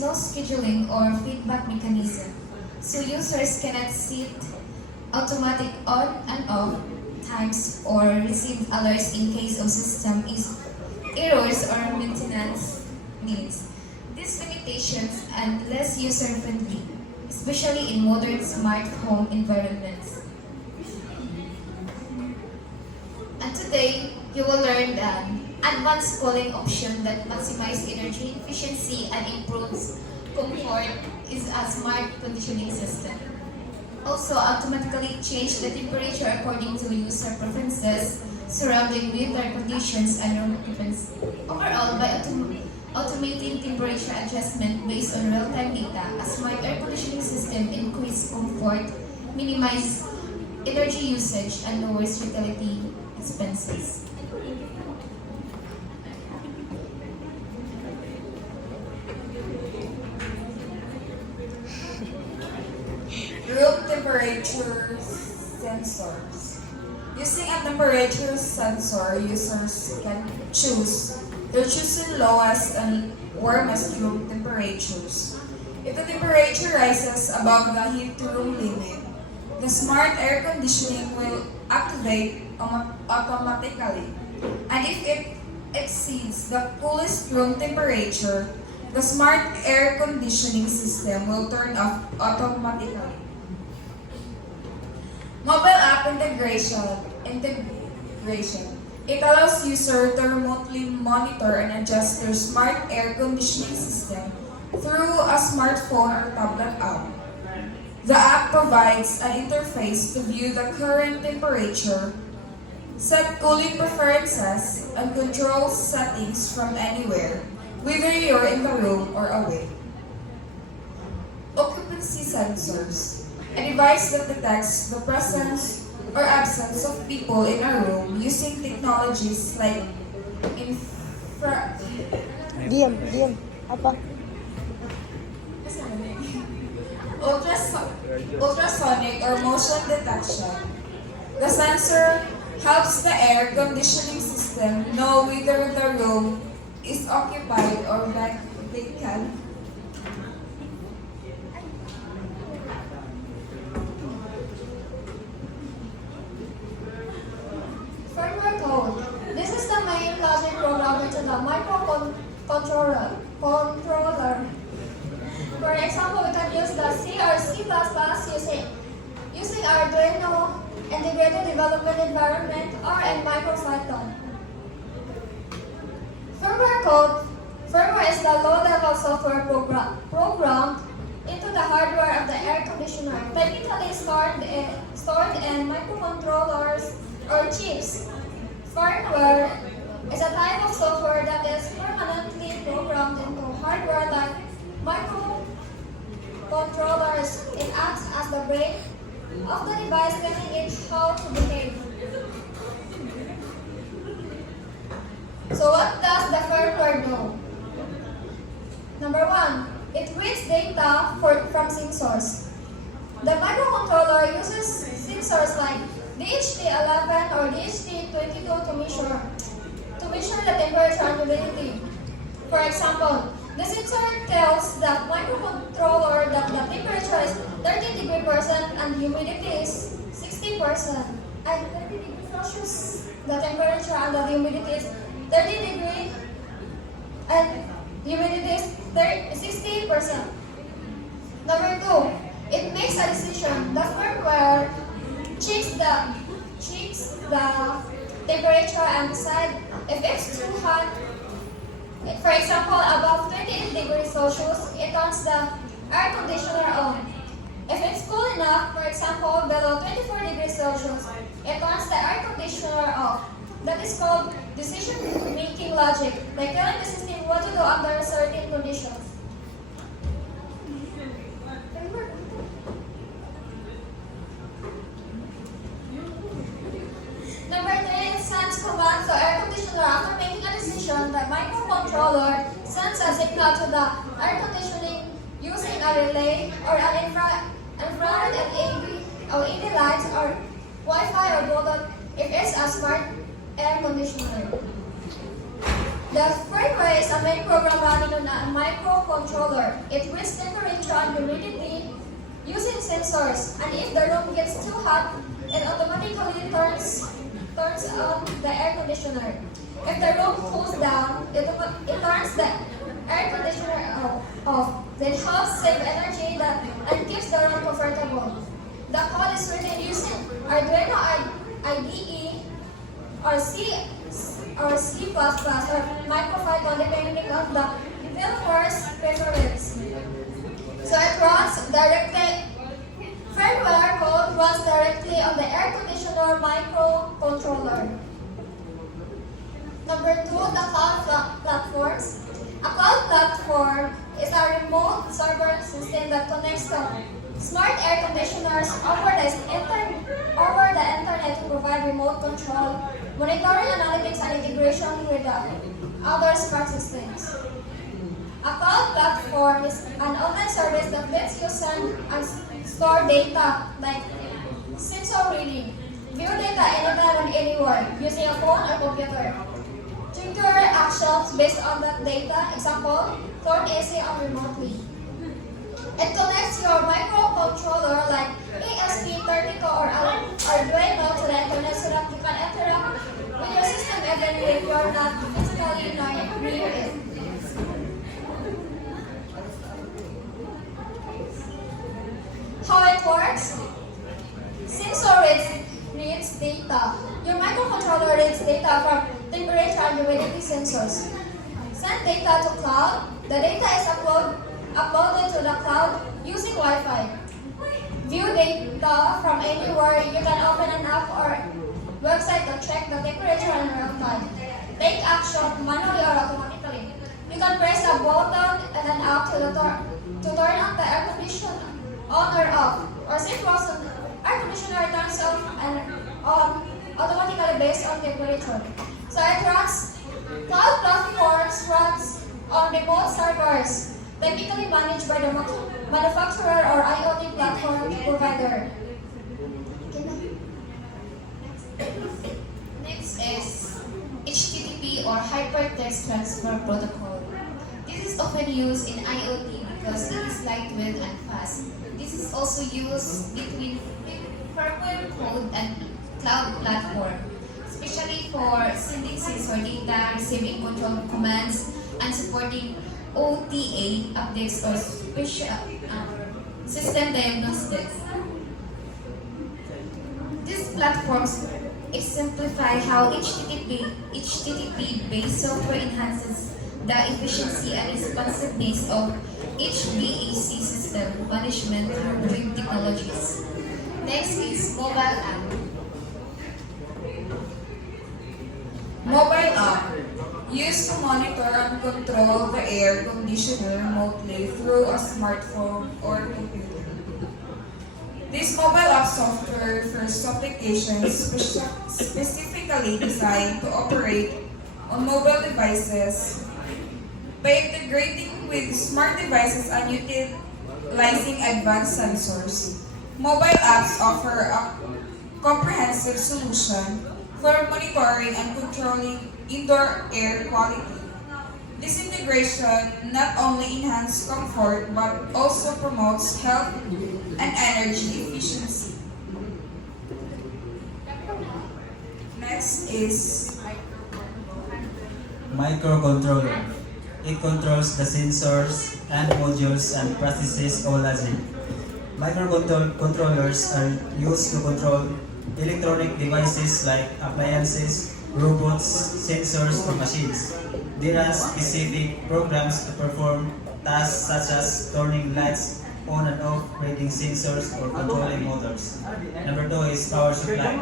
no scheduling or feedback mechanism, so users cannot set automatic on and off times or receive alerts in case of system errors or maintenance needs. These limitations are less user-friendly, especially in modern smart home environments. And today, you will learn an advanced cooling option that maximizes energy efficiency and improves comfort is a smart conditioning system. Also, automatically change the temperature according to user preferences surrounding weather conditions and room occupancy. Overall, by automating temperature adjustment based on real-time data, a smart air conditioning system increases comfort, minimizes energy usage, and lowers utility expenses. Room temperature sensors. Using a temperature sensor, users can choose their chosen lowest and warmest room temperatures. If the temperature rises above the heat room limit, the smart air conditioning will activate automatically. And if it exceeds the coolest room temperature, the smart air conditioning system will turn off automatically. Mobile app integration. It allows users to remotely monitor and adjust their smart air conditioning system through a smartphone or tablet app. The app provides an interface to view the current temperature, set cooling preferences, and control settings from anywhere, whether you're in the room or away. Occupancy sensors. A device that detects the presence or absence of people in a room using technologies like Diam. Apa? ultrasonic or motion detection. The sensor helps the air conditioning system know whether the room is occupied or vacant. Firmware code. This is the main logic programmer to the microcontroller. For example, we can use the C or C++ using Arduino Integrated Development Environment or in Micropython. Firmware is the low-level software programmed into the hardware of the air conditioner, typically stored in microcontrollers or chips. Firmware is a type of software that is permanently programmed into hardware like microcontrollers. It acts as the brain of the device, telling it how to behave. So what does the firmware do? Number one, it reads data from sensors. The microcontroller uses sensors like DHT11 or DHT22 to measure the temperature and humidity. For example, the sensor tells the microcontroller that the temperature is 30°C and humidity is 60%. At 30°C, the temperature and the humidity is 30° and humidity is 60%. Number two, it makes a decision. The firmware checks the temperature and decide if it's too hot. For example, above 28°C, it turns the air conditioner on. If it's cool enough, for example, below 24°C, it turns the air conditioner off. That is called decision-making logic, by telling the system what to do under certain conditions. Number three, it sends commands to air conditioner. After making a decision, the microcontroller sends a signal to the air conditioning using a relay or an infrared LED light or Wi-Fi or Bluetooth if it's a smart air conditioner. The firmware is a main program running on a microcontroller. It reads temperature and humidity using sensors, and if the room gets too hot, it automatically turns on the air conditioner. If the room cools down, it turns the air conditioner off. Then helps save energy and keeps the room comfortable. The code is written using Arduino IDE or C++ or MicroPython depending on the developer's preference. So it runs directly. Firmware code runs directly on the air conditioner microcontroller. Number 2, the cloud platforms. A cloud platform is a remote server system that connects to smart air conditioners over the internet to provide remote control, monitoring, analytics, and integration with the other smart systems. A cloud platform is an online service that lets you send and store data like sensor reading, view data anytime and anywhere using a phone or computer. Trigger actions based on that data, example, turn AC on remotely. It connects your microcontroller like ESP32 or Arduino to the internet so that you can interact with your system even if you're not physically near it. How it works? Sensor reads data. Your microcontroller reads data from temperature and humidity sensors. Send data to cloud. The data is uploaded to the cloud using Wi-Fi. View data from anywhere. You can open an app or website to check the temperature in real time. Take action manually or automatically. You can press a button and an app to turn on the air conditioner on or off, or same process. Air conditioner turns off and on automatically based on temperature. So it runs. Cloud platforms runs on remote servers, typically managed by the manufacturer or IoT platform provider. Next is HTTP or Hypertext Transfer Protocol. This is often used in IoT because it is lightweight and fast. This is also used between firmware code and cloud platform, especially for sending sensor data, receiving control commands, and supporting OTA updates or special system diagnostics. These platforms exemplify how HTTP-based software enhances the efficiency and responsiveness of HVAC system management with technologies. Next is mobile app. Mobile app used to monitor and control the air conditioner remotely through a smartphone or computer. This mobile app software refers to applications specifically designed to operate on mobile devices by integrating with smart devices and utilizing advanced sensors. Mobile apps offer a comprehensive solution for monitoring and controlling indoor air quality. This integration not only enhances comfort but also promotes health and energy efficiency. Next is microcontroller. It controls the sensors and modules and processes all logic. Microcontrollers are used to control electronic devices like appliances, robots, sensors, or machines. They run specific programs to perform tasks such as turning lights on and off, reading sensors, or controlling motors. Number 2 is power supply.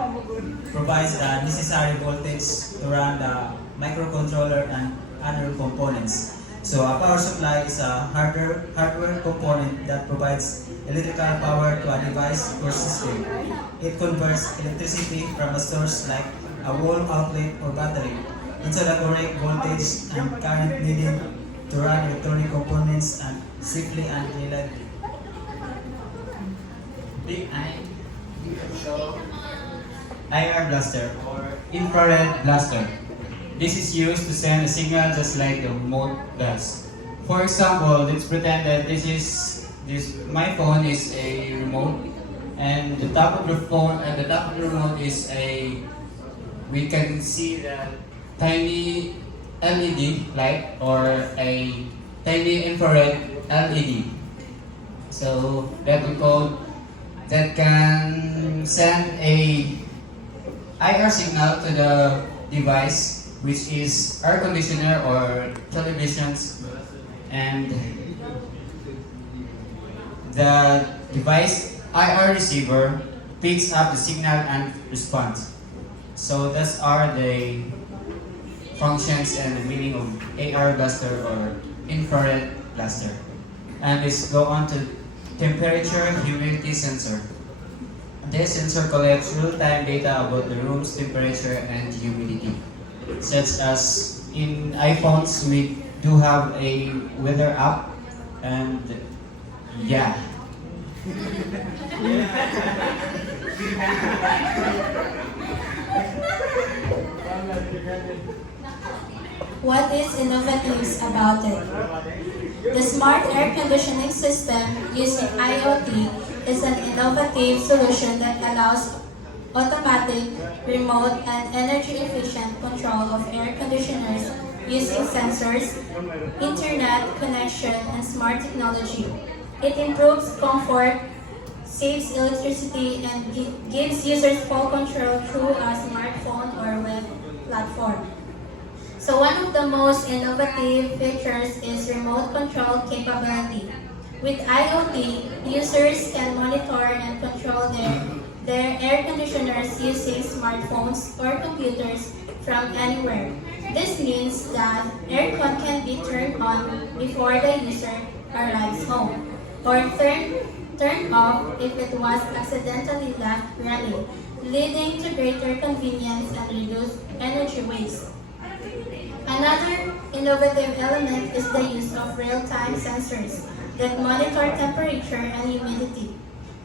Provides the necessary voltage to run the microcontroller and other components. So a power supply is a hardware component that provides electrical power to a device or system. It converts electricity from a source like a wall outlet or battery into the correct voltage and current needed to run electronic components and safely and reliably. Big eye. So, IR blaster or infrared blaster. This is used to send a signal just like the remote does. For example, let's pretend that my phone is a remote, and the top of the phone and the top of the remote is we can see that tiny LED light or a tiny infrared LED. So that can send a IR signal to the device, which is air conditioner or televisions, and the device IR receiver picks up the signal and responds. So those are the functions and the meaning of AR blaster or infrared blaster. And let's go on to temperature humidity sensor. This sensor collects real-time data about the room's temperature and humidity. Such as in iPhones, we do have a weather app, and yeah. What is innovative about it? The smart air conditioning system using IoT is an innovative solution that allows automatic, remote, and energy-efficient control of air conditioners using sensors, internet connection, and smart technology. It improves comfort, saves electricity, and gives users full control through a smartphone or web platform. So one of the most innovative features is remote control capability. With IoT, users can monitor and control their air conditioners using smartphones or computers from anywhere. This means that aircon can be turned on before the user arrives home, or turned off if it was accidentally left running, leading to greater convenience and reduced energy waste. Another innovative element is the use of real-time sensors that monitor temperature and humidity.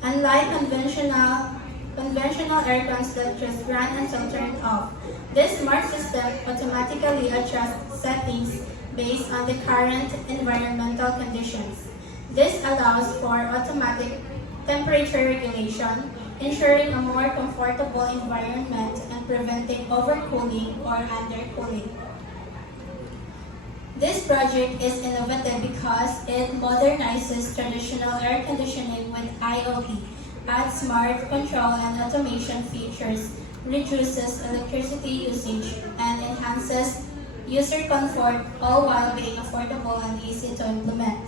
Unlike conventional aircons that just run until turned off, this smart system automatically adjusts settings based on the current environmental conditions. This allows for automatic temperature regulation, ensuring a more comfortable environment and preventing overcooling or undercooling. This project is innovative because it modernizes traditional air conditioning with IoT, adds smart control and automation features, reduces electricity usage, and enhances user comfort, all while being affordable and easy to implement.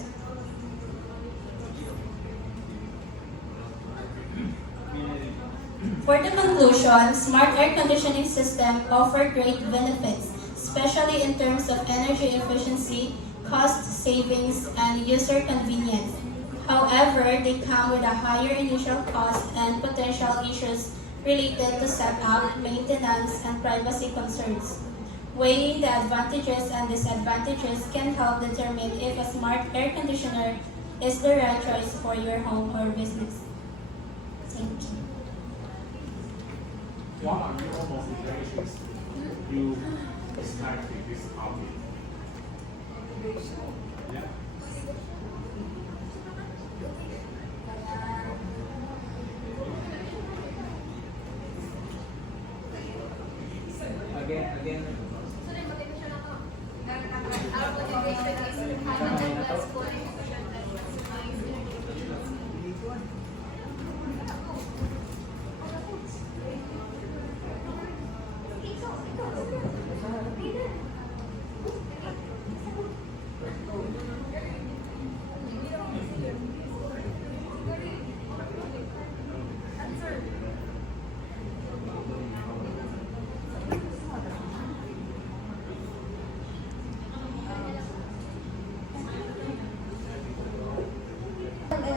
For the conclusion, smart air conditioning system offer great benefits, especially in terms of energy efficiency, cost savings, and user convenience. However, they come with a higher initial cost and potential issues related to setup, maintenance, and privacy concerns. Weighing the advantages and disadvantages can help determine if a smart air conditioner is the right choice for your home or business. Thank you. What are your motivations you started this hobby? Yeah. Again. Our motivation is having a plus point.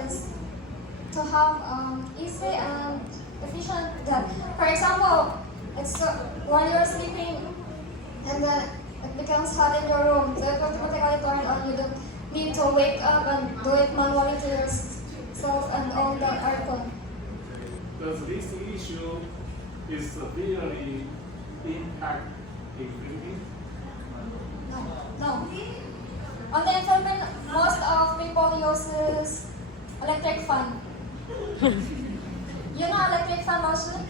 Is to have easy and efficient that, for example, it's while you're sleeping and then it becomes hot in your room, so it automatically turn on. You don't need to wake up and do it manually to yourself and on the aircon. Does this issue is severely impact equipment? No. On the environment, most of people uses electric fan. You know electric fan also?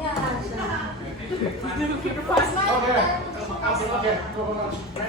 Yeah. Okay.